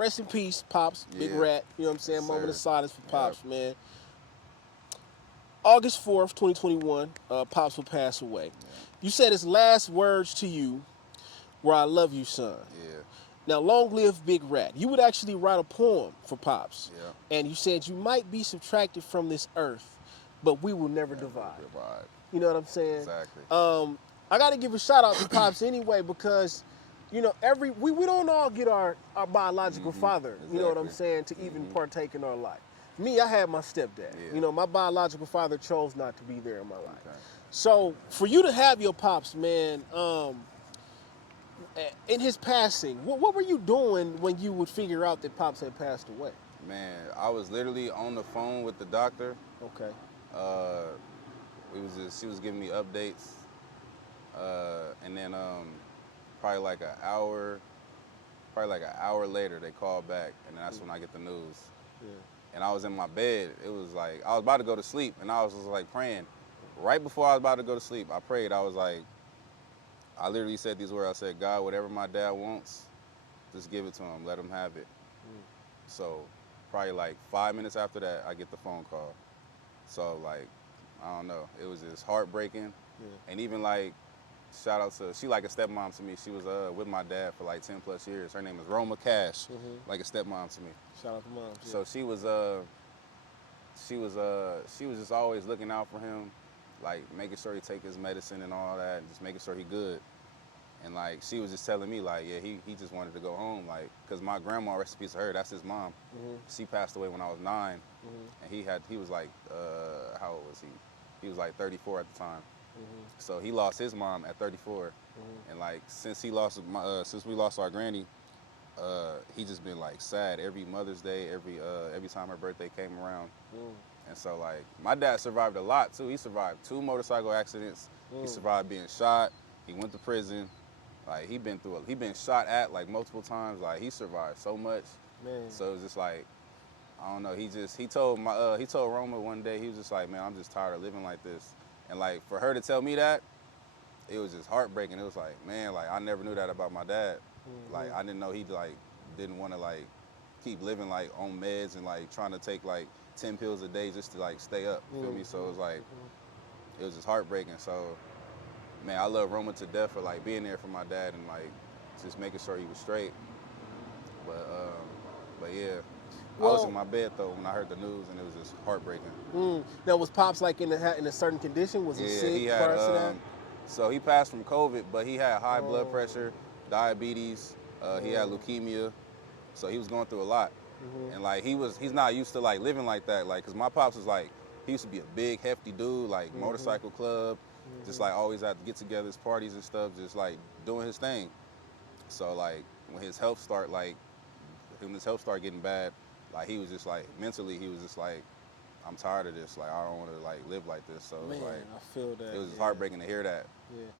rest in peace, Pops, Big Yeah. Rat. You know what I'm saying? Yes, Moment of sir. silence for Pops, man. August 4th, 2021, Pops will pass away. Yeah. You said his last words to you were, "I love you, son." Yeah. Now, long live Big Rat. You would actually write a poem for Pops. Yeah. And you said you might be subtracted from this earth, but we will never divide. You know what I'm saying? Exactly. I got to give a shout out to Pops anyway, because, you know, we don't all get our biological father, you know what I'm saying, to even partake in our life. Me, I had my stepdad. Yeah. You know, my biological father chose not to be there in my life. Okay. So for you to have your Pops, man, in his passing, what were you doing when you would figure out that Pops had passed away? Man, I was literally on the phone with the doctor. Okay. She was giving me updates, and then probably like an hour later they called back, and then that's when I get the news. Yeah. And I was in my bed. It was like I was about to go to sleep, and I was just like praying. Right before I was about to go to sleep, I prayed. I was like, I literally said these words. I said, "God, whatever my dad wants, just give it to him. Let him have it." So probably like 5 minutes after that, I get the phone call. So like, I don't know. It was just heartbreaking. Yeah. And even like, shout out to, she like a stepmom to me. She was with my dad for like 10 plus years. Her name is Roma Cash, like a stepmom to me. Shout out to Mom. Yeah. So she was just always looking out for him, like making sure he take his medicine and all that, and just making sure he good. And like, she was just telling me like, yeah, he just wanted to go home, like, cause my grandma, rest in peace to her, that's his mom. She passed away when I was 9, and he was like, how old was he? He was like 34 at the time. So he lost his mom at 34, and like since we lost our granny, he just been like sad every Mother's Day, every time her birthday came around. And so like, my dad survived a lot too. He survived 2 motorcycle accidents. He survived being shot. He went to prison. Like he been shot at like multiple times. Like he survived so much. Man. So it was just like, I don't know. He told Roma one day, he was just like, man, I'm just tired of living like this. And like, for her to tell me that, it was just heartbreaking. It was like, man, like I never knew that about my dad. Like I didn't know he like didn't want to like keep living like on meds and like trying to take like 10 pills a day just to like stay up. Feel me? So it was like, it was just heartbreaking. So man, I love Roma to death for like being there for my dad and like just making sure he was straight. But yeah. Well, I was in my bed though when I heard the news, and it was just heartbreaking. Now, was Pops like in a certain condition? Was he sick he had, prior to that? So he passed from COVID, but he had high blood pressure, diabetes, he had leukemia, so he was going through a lot. And like he's not used to like living like that, like, cause my Pops was like, he used to be a big hefty dude, like motorcycle club, just like always at get-togethers, parties and stuff, just like doing his thing. So like when his health started getting bad, like he was just like, mentally he was just like, I'm tired of this, like I don't want to like live like this. So it was Man, like, I feel that. it was heartbreaking to hear that. Yeah.